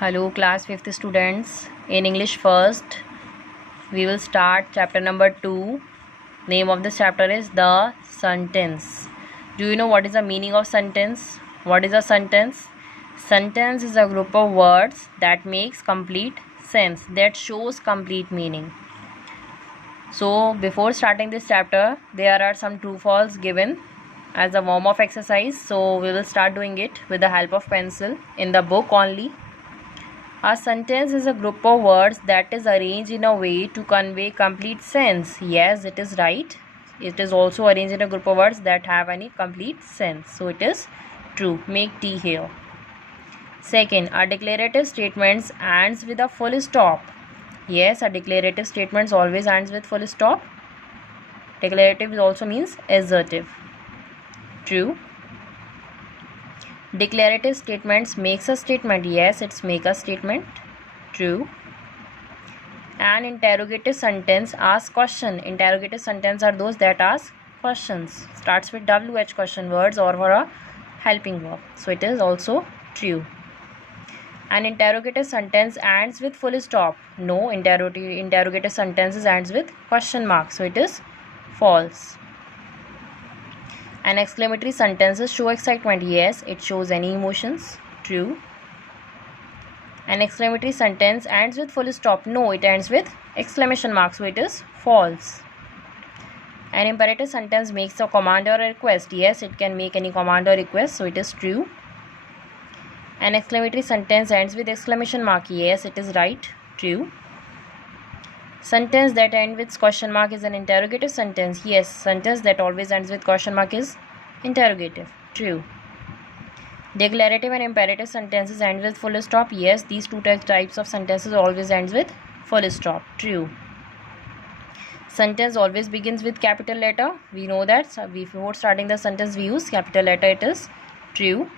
Hello class 5th students. In English first, we will start chapter number 2. Name of this chapter is the sentence. Do you know what is the meaning of sentence? What is a sentence? Sentence is a group of words that makes complete sense, that shows complete meaning. So before starting this chapter, there are some true false given as a warm up exercise. So we will start doing it with the help of pencil in the book only. A sentence is a group of words that is arranged in a way to convey complete sense. Yes, it is right. It is also arranged in a group of words that have any complete sense. So it is true. Make T here. Second, a declarative statement ends with a full stop. Yes, a declarative statement always ends with full stop. Declarative also means assertive. True. Declarative statements makes a statement. Yes, it's make a statement. True. An interrogative sentence asks question. Interrogative sentence are those that ask questions. Starts with WH question words or for a helping verb. So it is also true. An interrogative sentence ends with full stop. No, interrogative sentences ends with question mark. So it is false. An exclamatory sentence show excitement. Yes, it shows any emotions. True. An exclamatory sentence ends with full stop. No, it ends with exclamation mark. So it is false. An imperative sentence makes a command or a request. Yes, it can make any command or request. So it is true. An exclamatory sentence ends with exclamation mark. Yes, it is right. True. Sentence that ends with question mark is an interrogative sentence. Yes, sentence that always ends with question mark is interrogative. True. Declarative and imperative sentences end with full stop. Yes, these two types of sentences always ends with full stop. True. Sentence always begins with capital letter. We know that. So before starting the sentence we use capital letter. It is true.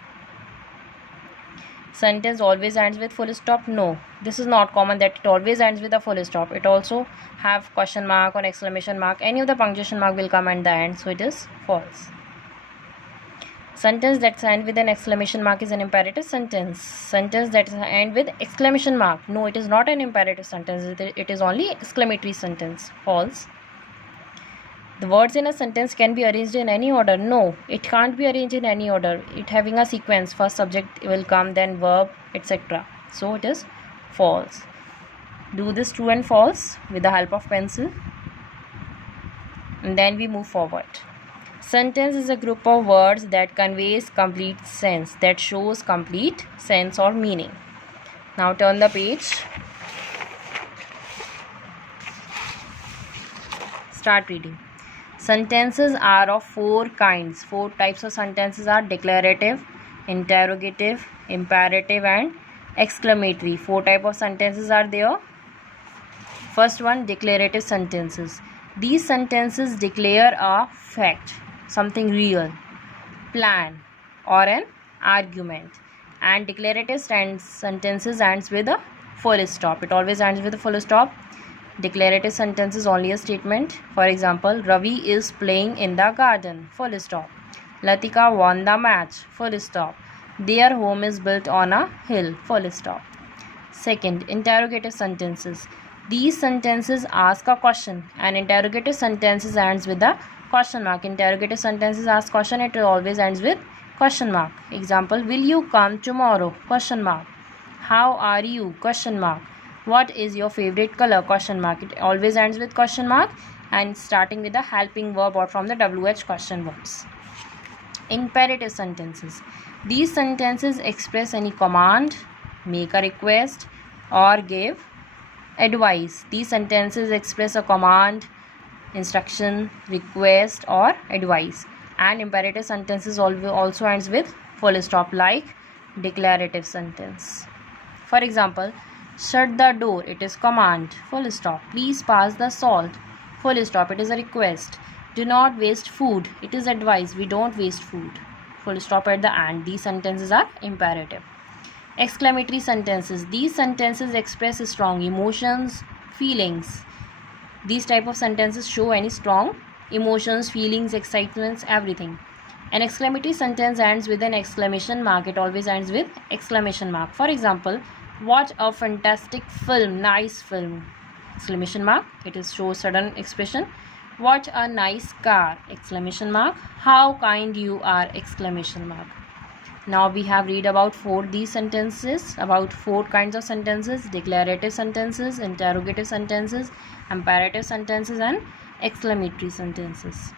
Sentence always ends with full stop. No, this is not common that it always ends with a full stop. It also have question mark or exclamation mark. Any of the punctuation mark will come at the end. So it is false. Sentence that ends with an exclamation mark is an imperative sentence. Sentence that ends with exclamation mark. No, it is not an imperative sentence. It is only exclamatory sentence. False. The words in a sentence can be arranged in any order. No, it can't be arranged in any order. It having a sequence. First subject will come, then verb, etc. So it is false. Do this true and false with the help of pencil. And then we move forward. Sentence is a group of words that conveys complete sense, that shows complete sense or meaning. Now turn the page. Start reading. Sentences are of four kinds. Four types of sentences are declarative, interrogative, imperative and exclamatory. Four types of sentences are there. First one, declarative sentences. These sentences declare a fact, something real, plan or an argument. And declarative sentences ends with a full stop. It always ends with a full stop. Declarative sentence is only a statement. For example, Ravi is playing in the garden. Full stop. Latika won the match. Full stop. Their home is built on a hill. Full stop. Second, interrogative sentences. These sentences ask a question. An interrogative sentence ends with a question mark. Interrogative sentences ask question. It always ends with question mark. Example, will you come tomorrow? Question mark. How are you? Question mark. What is your favorite color? Question mark. It always ends with question mark and starting with a helping verb or from the WH question verbs. Imperative sentences. These sentences express any command, make a request or give advice. These sentences express a command, instruction, request or advice. And imperative sentences also ends with full stop like declarative sentence. For example, shut the door. It is command. Full stop. Please pass the salt. Full stop. It is a request. Do not waste food. It is advice. We don't waste food. Full stop at the end. These sentences are imperative. Exclamatory sentences. These sentences express strong emotions, feelings. These type of sentences show any strong emotions, feelings, excitements, everything. An exclamatory sentence ends with an exclamation mark. It always ends with exclamation mark. For example, Watch a fantastic film. Nice film. Exclamation mark. It is show sudden expression. Watch a nice car. Exclamation mark. How kind you are. Exclamation mark. Now we have read about these sentences, about 4 kinds of sentences: declarative sentences, interrogative sentences, imperative sentences, and exclamatory sentences.